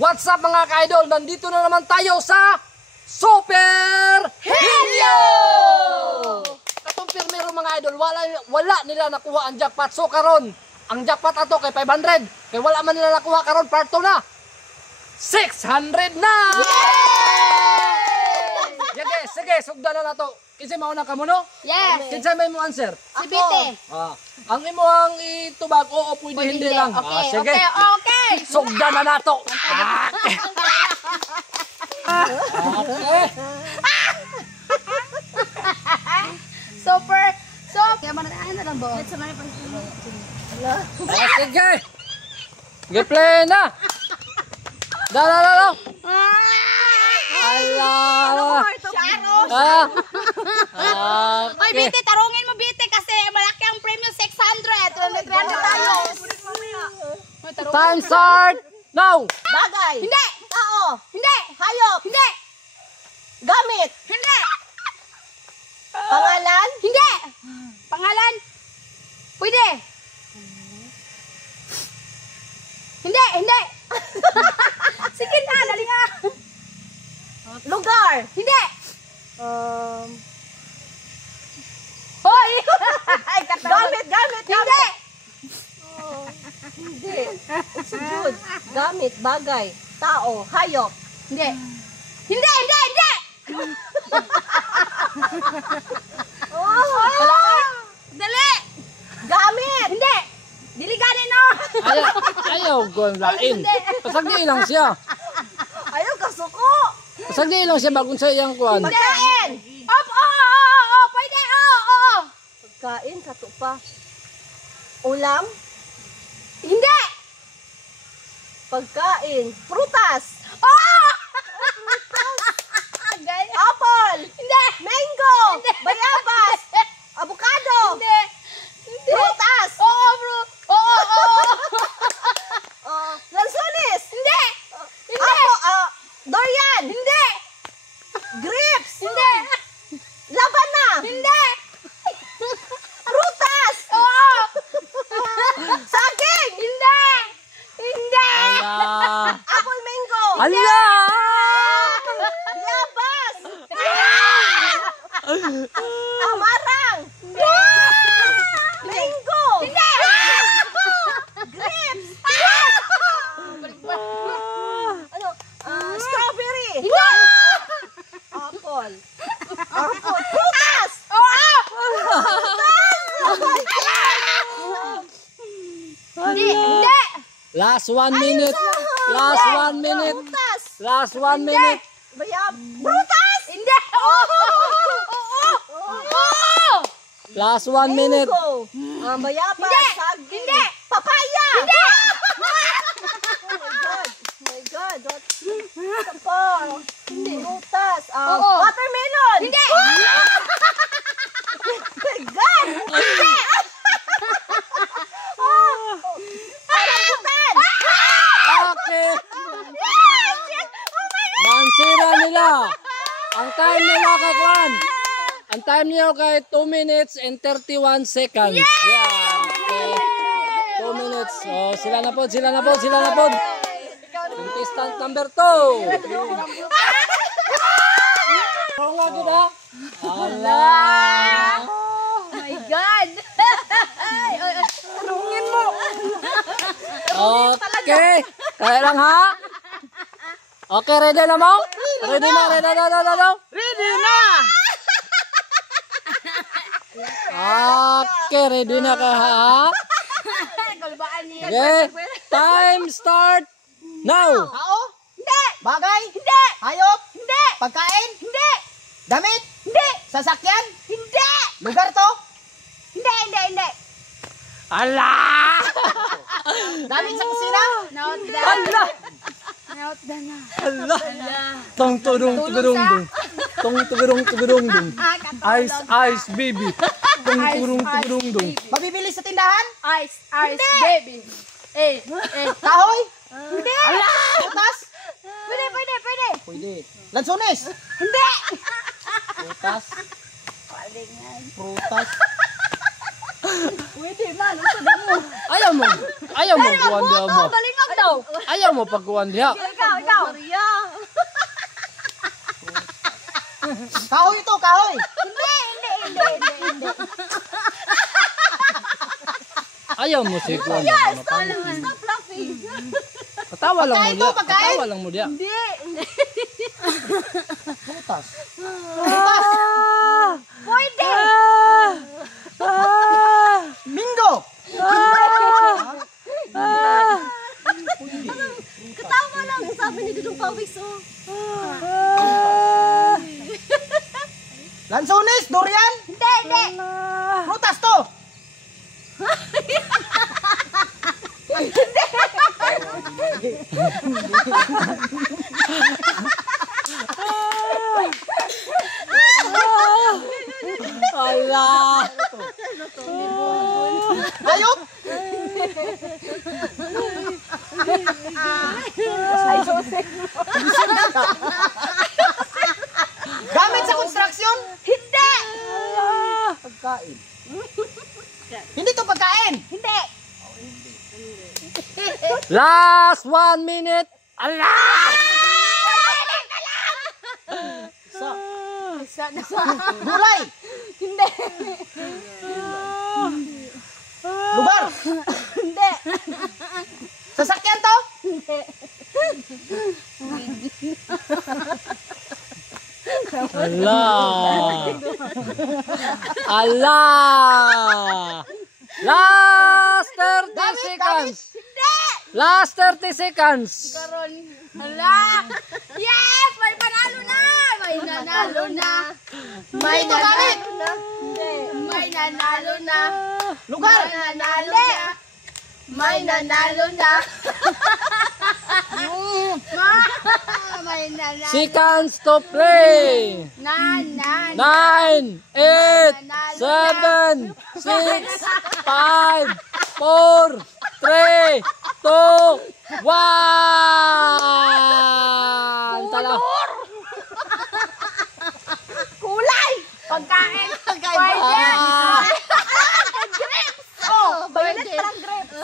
What's up mga ka-idol? Nandito na naman tayo sa Super Henyo! Katong pirmero mga idol, wala nila nakuha ang jackpot. So karon, ang jackpot ato kay 500. Kay wala man nila nakuha karon, part 2 na. 600 na! Yay! Sige, sugdan na nato. Kinsa mauna ka mo no? Yes. Kinsa may mo answer? Si Bite. Ang imuhang itubag, oo, pwede hindi lang. Okay, sige. okay. Sugdan na nato. Okay. Super. Kaya man na lang ba? Sige. Sige, play na. Dala. Ala. Hoy, Bite, tarungin mo Bite kasi malaki ang premium 600. 300 tayo. Time start. Now. Bagay. Hindi. Tao. Hindi. Hayop. Hindi. Gamit. Hindi. Pangalan. Hindi. Pangalan? Pwede. Hindi. Sige na, dali nga. Lugar. Hindi. Hoy! Gamit. Hindi. Hindi. Sujud. Gamit. Bagay. Tao. Hayop. Hindi. Dali. Gamit. Hindi. Dili gani no. Ayaw ko lain. Pasagdi lang siya. Ayaw kasuko. Pasagdi lang siya bagong sa iyang kuan. Pagkain. Pwede. Oo. Pagkain. Kato pa. Ulam. Hindi. Pagkain. Prutas. Gaya. Apple. Hindi. Mango. Bayabas. Avocado. Hindi. Prutas. Oo, bro. Oo. Lansones. Hindi. Durian. Hindi. Grapes. Hindi. Labana. Hindi. Prutas. Oo. Saging. Hindi. Ala. Apple mango. Ala. Bayabas. Amarang. Mango. Grapes. Ano? Strawberry. Apple. Prutas. Hindi. Last 1 minute. Last 1 minute. Prutas. Last 1 minute. Prutas. Hindi. Oo. Last 1 minute. Mango. Bayabas. Hindi. Saging. Hindi. Papaya. Hindi. Oh my God. What pa? Prutas. Oo. Watermelon. Hindi. Oh my God. Orangutan. Okay. Mansira nila. Ang time nila kay kuan. Ang time nila kay 2 minutes and 31 seconds. Yeah. Okay. 2 minutes. Oh, sila na po. Contestant number 2. Oo nga gud ha. Ala. Oh my God. Tarungin mo. Okay. Kaya lang ha. Okay, ready na mo? Ready na. Ready na. Okay, ready na ka ha? Galbaan niya. Okay, time start now! Tao. Hindi. Bagay. Hindi. Hayop. Hindi. Pagkain. Hindi. Damit. Hindi. Sasakyan. Hindi. Lugar to. Hindi. Ala! Gamit sa kusina. Ala! Ala! Tong tudung. Ice, baby. Tong tudung. Mabibili sa tindahan. Ice, baby. Kahoy. Hindi. Ala. Prutas. Pwede. Pwede. Lansones. Hindi. Prutas. Pwede man. Usa mo. Ayaw mo kuwan diha mo. Balingag daw. Ayaw mo pagkuwan diha. Ikaw. Maria. Kahoy ito, kahoy. Hindi. Ayaw mo si Kuan. Stop laughing. Patawa lang mo Pagkain dia. to, pagkain. Patawa lang mo dia. Hindi. Butas. Pwede. Mingo. Katawa lang. Sabi ni Dudong Pawis, oh. Lansones, durian. Hindi. Prutas to. Allah. Hayop. Gamit sa construction? Hindi. Pagkain. Hindi to pagkain. Hindi. Last 1 minute. Allah. Gulay. Hindi. Lugar. Hindi. Sasakyan to? Allah. Allah. Last 30 seconds. Last 30 seconds. Karon. Hala. Yes! May panalo na! May nanalo na! May nanalo na! May nanalo na! Lugar. May nanalo na! May nanalo na! May nanalo Seconds to play. na! 9, 8, 7, 6, 5, 4, 3, 2, 1. Tala. Kulay! Pagkain! Pagkain! Ah. Oh, Violet parang grapes.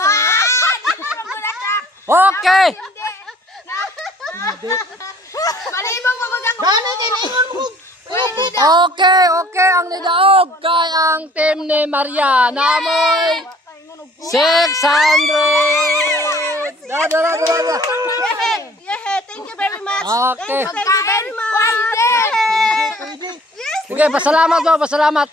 Dito na muna siya! Okay. Malibang mamagang Ganit, iningon mo. pwede na! Okay. Ang nidaog kay ang team ni Maria. Namoy 600. Da. Thank you very much. Okay. Pagkain! Pwede! Sige, pasalamat mo, pasalamat.